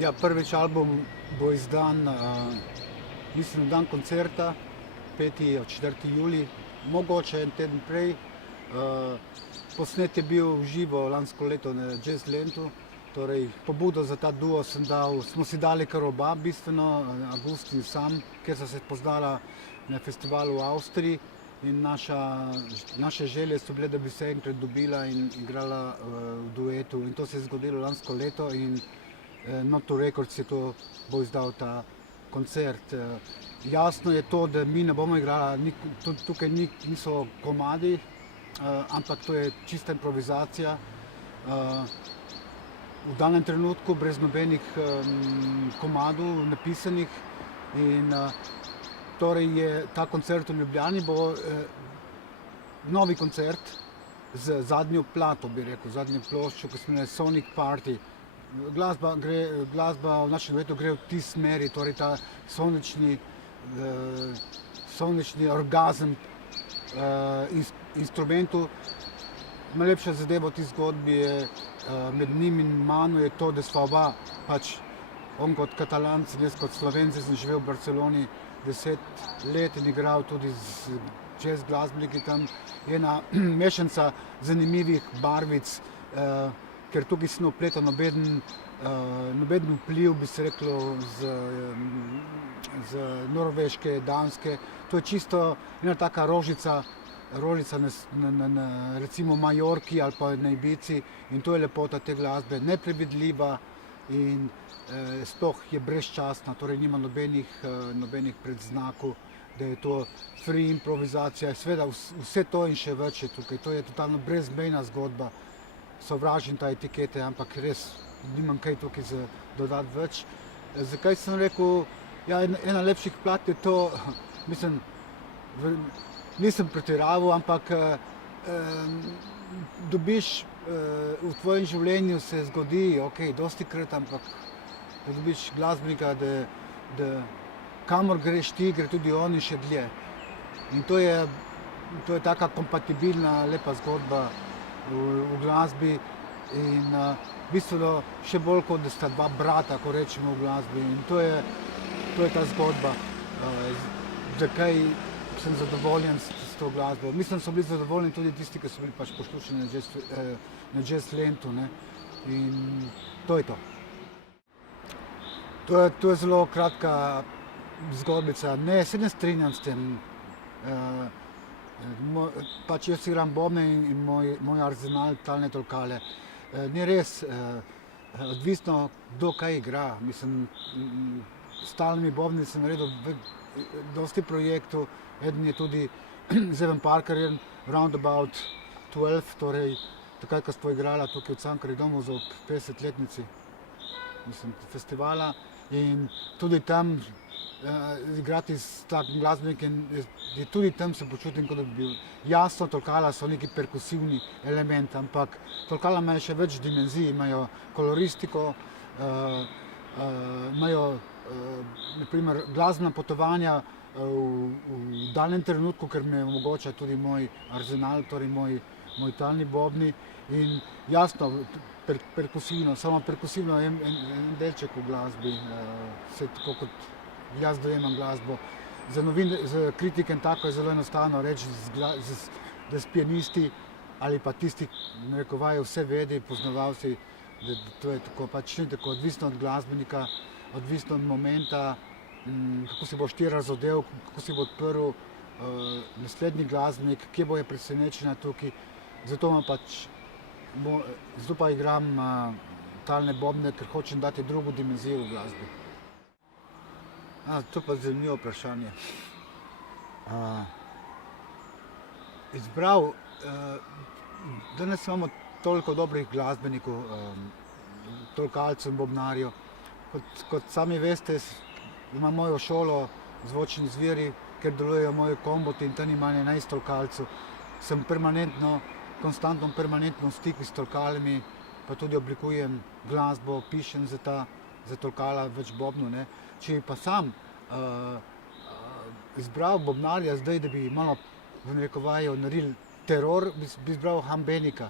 Ja, prvič album bo izdan, mislim, na dan koncerta, 5. od 4. julij, mogoče en teden prej. Posnet je bil v živo lansko leto na Jazzlandu, torej pobudo za ta duo smo si dali kar oba, bistveno, Avgustin sam, ker so se poznala na festivalu v Avstriji in naše želje so bile, da bi se enkrat dobila in igrala v duetu, in to se je zgodilo lansko leto in Not To Records je to bo izdal ta koncert. Jasno je to, da mi ne bomo igrali, tukaj niso komadi, ampak to je čista improvizacija. V danem trenutku brez nobenih komadov napisanih in torej je ta koncert v Ljubljani bo novi koncert z zadnjo plato, bi rekel, zadnjo ploščo, ki se imenuje Sonic Party. Glasba v našem duetu gre v tej smeri, torej ta sončni orgazem instrumentu. Najlepša zadeva v tej zgodbi je med njim in mano je to, da sva oba, pač on kot Katalanec in jaz kot Slovenec, sem živel v Barceloni 10 let in igral tudi z jazz glasbeniki tam. Ena mešanica zanimivih barvic, ker tukaj se ne vpleta noben vpliv, bi se reklo, z Norveške, Danske. To je čisto ena taka rožica na recimo Majorki ali pa na Ibici, in to je lepota te glasbe, nepredvidljiva in sploh je brezčasna, torej nima nobenih predznakov, da je to free improvizacija. Seveda vse to in še več je tukaj, to je totalno brezmejna zgodba. Sovražim ta etikete, ampak res nimam kaj tukaj dodati več. Zakaj sem rekel, ja, ena lepših plat je to, mislim, nisem pretiraval, ampak dobiš v tvojem življenju se zgodi, dosti krat, ampak da dobiš glasbenika, da kamor greš ti, gre tudi on in še dlje. In to je taka kompatibilna, lepa zgodba v glasbi in bistveno še bolj, kot da sta dva brata, ko rečemo v glasbi, in to je ta zgodba, zakaj sem zadovoljen s to glasbo. Mislim, so bili zadovoljni tudi tisti, ki so bili pač poslušani na Jazzlandu, ne, in to je to. To je zelo kratka zgodbica. Ne, se ne strinjam s tem. Pač jaz igram bobne in moj arzenal talne tolkale. Ni res, odvisno kdo kaj igra. Mislim, s talnimi bobni sem naredil dosti projektov, eden je tudi z Evan Parkerjem, Roundabout 12, torej takrat, ko smo igrala tukaj v Cankarjevem domu za 50-letnici festivala, in tudi tam igrati s takim glasbenikom, tudi tam se počutim, kot da bi bil. Jasno, tolkala so neki perkusivni element, ampak tolkala imajo še več dimenzij, imajo koloristiko, imajo naprimer glasbena potovanja v danem trenutku, ker me omogoča tudi moj arzenal, torej moj talni bobni, in jasno, perkusivno, samo perkusivno je en delček v glasbi, vse tako kot jaz dojemam glasbo. Za kritike tako je zelo enostavno reči, da s pianisti ali pa tisti, narekovajo vse vedi, poznavalci, da to je tako, pač ni tako, odvisno od glasbenika, odvisno od momenta, kako si boš ti razodel, kako si bo odprl naslednji glasbenik, kje bo je presenečena tukaj. Zato pa igram talne bobne, ker hočem dati drugo dimenzijo v glasbi. To pa je zanimivo vprašanje. Izbral, danes imamo toliko dobrih glasbenikov, tolkalcev in bobnarjev. Kot sami veste, imam mojo šolo Zvočni zviri, ker delujejo moji komboti, in tam ima 11 tolkalcev. Sem konstantno permanentno v stiku s tolkalami, pa tudi oblikujem glasbo, pišem za tolkala, več bobnov, ne. Če bi pa sam izbral bobnarja zdaj, da bi malo v narekovaju naredil teror, bi izbral Hambenika,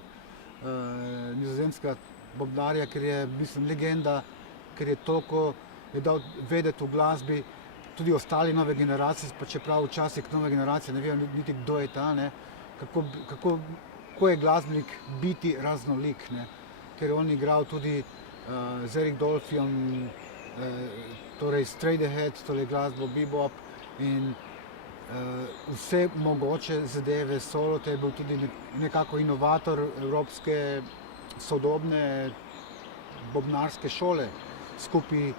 nizozemskega bobnarja, ker je, mislim, legenda ker je toliko je dal vedeti v glasbi, tudi ostali nove generacije, pa čeprav včasih nove generacije ne vejo niti kdo je ta, ne, kako je glasbenik biti raznolik, ne, ker je on igral tudi z Eric Dolphyjem, torej Straight Ahead, torej glasbo bebop in vse mogoče zadeve, solo, to je bil tudi nekako inovator evropske sodobne bobnarske šole. Skupaj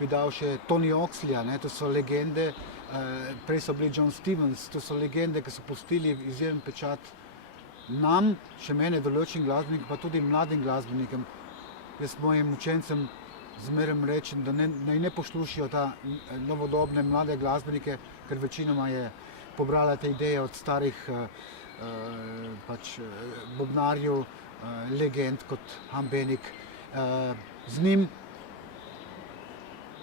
bi dal še Tony Oxleya, ne, to so legende, prej so bili John Stevens, to so legende, ki so pustili izjemen pečat nam, še mene, določenim glasbenikom, pa tudi mladim glasbenikom. Jaz mojim učencem zmeraj rečem, da naj ne poslušajo ta novodobne mlade glasbenike, ker večinoma je pobrala te ideje od starih bobnarjev, legend kot Hambenik. Z njim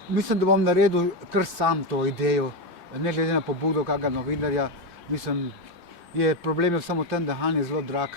mislim, da bom naredil kar sam to idejo, ne glede na pobudo kakega novinarja. Mislim, problem je samo v tem, da Han je zelo drag.